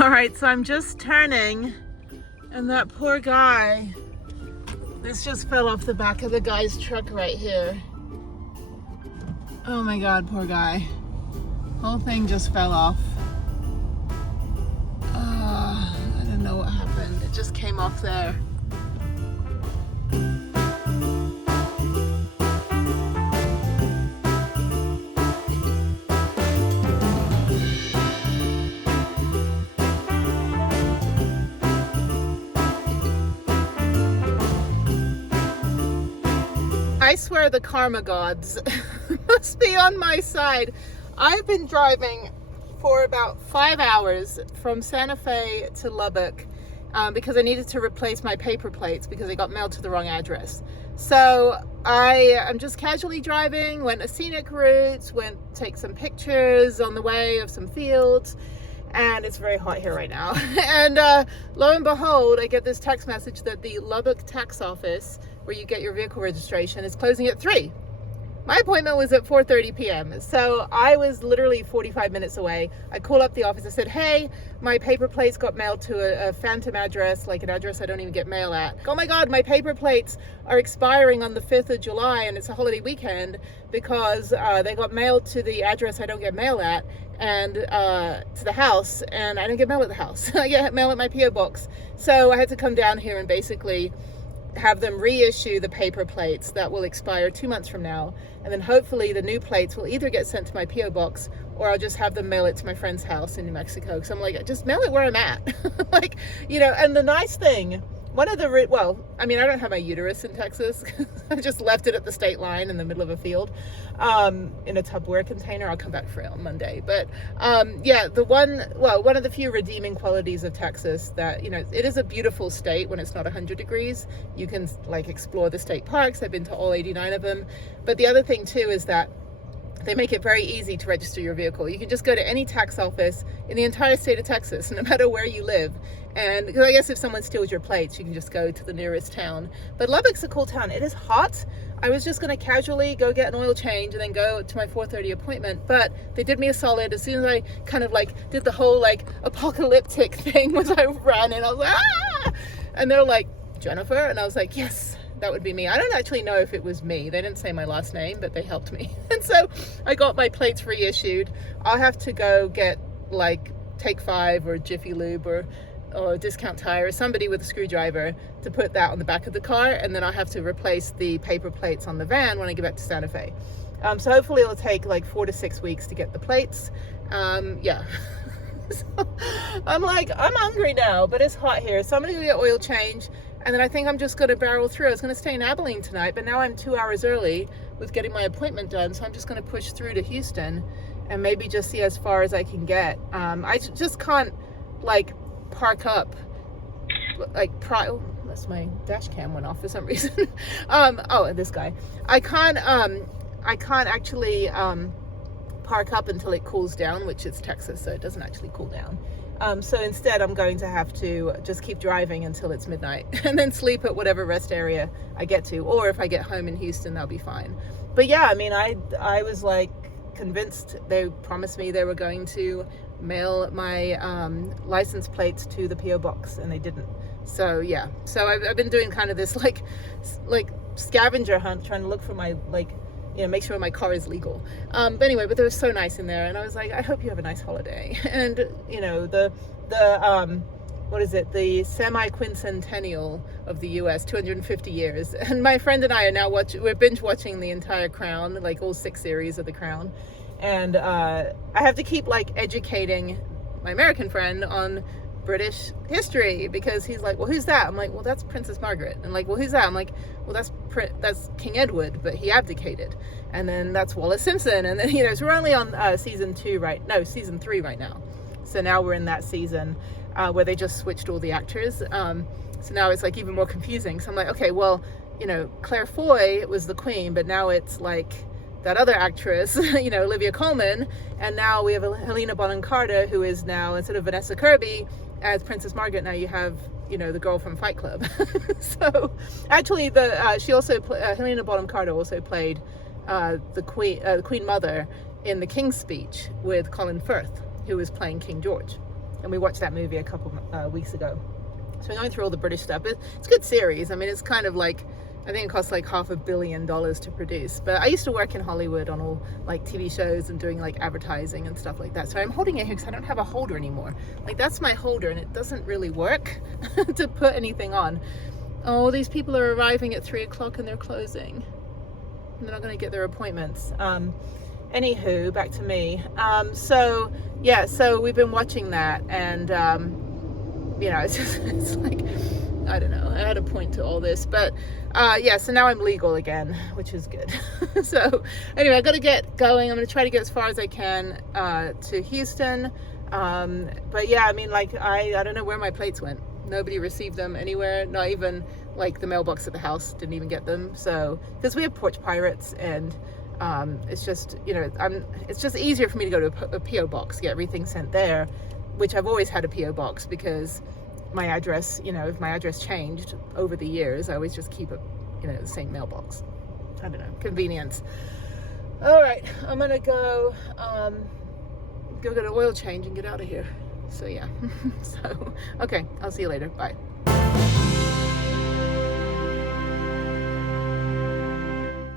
All right, so I'm just turning, and that poor guy, this just fell off the back of the guy's truck right here. Oh my God, poor guy. Whole thing just fell off. I don't know what happened. It just came off there. I swear the karma gods must be on my side. I've been driving for about 5 hours from Santa Fe to Lubbock because I needed to replace my paper plates because they got mailed to the wrong address. So I'm just casually driving, went a scenic route, went take some pictures on the way of some fields, and it's very hot here right now. And lo and behold, I get this text message that the Lubbock tax office, where you get your vehicle registration, is closing at 3. My appointment was at 4:30 p.m. So I was literally 45 minutes away. I called up the office. I said, hey, my paper plates got mailed to a phantom address, like an address I don't even get mail at. Oh my God, my paper plates are expiring on the 5th of July and it's a holiday weekend because they got mailed to the address I don't get mail at, and to the house, and I don't get mail at the house. I get mail at my P.O. box. So I had to come down here and basically have them reissue the paper plates that will expire 2 months from now, and then hopefully the new plates will either get sent to my P.O. box or I'll just have them mail it to my friend's house in New Mexico, because I'm like, just mail it where I'm at. Like, you know. And the nice thing, one of the, well, I mean, I don't have my uterus in Texas. I just left it at the state line in the middle of a field in a Tupperware container. I'll come back for it on Monday. But yeah, one of the few redeeming qualities of Texas that, you know, it is a beautiful state when it's not 100 degrees. You can like explore the state parks. I've been to all 89 of them. But the other thing too is that they make it very easy to register your vehicle. You can just go to any tax office in the entire state of Texas, no matter where you live. And because I guess if someone steals your plates, you can just go to the nearest town. But Lubbock's a cool town. It is hot. I was just going to casually go get an oil change and then go to my 4:30 appointment. But they did me a solid. As soon as I kind of like did the whole like apocalyptic thing, was I ran in, I was like, ah! And they're like, Jennifer? And I was like, yes. That would be me. I don't actually know if it was me. They didn't say my last name, but they helped me. And so I got my plates reissued. I'll have to go get like Take 5 or Jiffy Lube or Discount Tire or somebody with a screwdriver to put that on the back of the car. And then I'll have to replace the paper plates on the van when I get back to Santa Fe. So hopefully it'll take like 4 to 6 weeks to get the plates. Yeah. So I'm like, I'm hungry now, but it's hot here. So I'm gonna go get oil change. And then I think I'm just going to barrel through. I was going to stay in Abilene tonight, but now I'm 2 hours early with getting my appointment done. So I'm just going to push through to Houston and maybe just see as far as I can get. I just can't like park up. Like, oh, that's my dash cam went off for some reason. Oh, and this guy. I can't actually park up until it cools down, which is Texas, so it doesn't actually cool down. So instead, I'm going to have to just keep driving until it's midnight and then sleep at whatever rest area I get to. Or if I get home in Houston, that'll be fine. But yeah, I mean, I was like convinced. They promised me they were going to mail my license plates to the P.O. box, and they didn't. So yeah, so I've been doing kind of this like scavenger hunt, trying to look for my make sure my car is legal. But anyway, but they were so nice in there, and I was like, I hope you have a nice holiday. And you know, the what is it? The semi-quincentennial of the U.S., 250 years. And my friend and I are now we're binge watching the entire Crown, like all 6 series of the Crown. And I have to keep like educating my American friend on British history, because he's like, well, who's that? I'm like, well, that's Princess Margaret. And like, well, who's that? I'm like, well, that's King Edward, but he abdicated. And then that's Wallis Simpson. And then, you know, so we're only on season 3 right now. So now we're in that season where they just switched all the actors. So now it's like even more confusing. So I'm like, okay, well, you know, Claire Foy was the queen, but now it's like that other actress, you know, Olivia Colman. And now we have Helena Bonham Carter, who is now, instead of Vanessa Kirby as Princess Margaret, now you have, you know, the girl from Fight Club. So actually Helena Bonham Carter also played the Queen Mother in The King's Speech with Colin Firth, who was playing King George. and we watched that movie a couple weeks ago. So we're going through all the British stuff. It's a good series. I mean, it's kind of like, I think it costs like $500 million to produce. But I used to work in Hollywood on all like TV shows and doing like advertising and stuff like that. So I'm holding it here because I don't have a holder anymore. Like that's my holder and it doesn't really work to put anything on. Oh, these people are arriving at 3 o'clock and they're closing. They're not going to get their appointments. Anywho, back to me. So yeah, so we've been watching that, and you know, it's like, I don't know, I had a point to all this, but yeah, so now I'm legal again, which is good. So anyway, I got to get going. I'm going to try to get as far as I can to Houston. But yeah, I mean, like, I don't know where my plates went. Nobody received them anywhere, not even like the mailbox at the house didn't even get them. So, because we have porch pirates, and it's just, you know, it's just easier for me to go to a PO box, get everything sent there, which I've always had a PO box because my address, you know, if my address changed over the years, I always just keep it, you know, the same mailbox. I don't know, convenience. All right, I'm gonna go get an oil change and get out of here. So yeah, so okay, I'll see you later. Bye.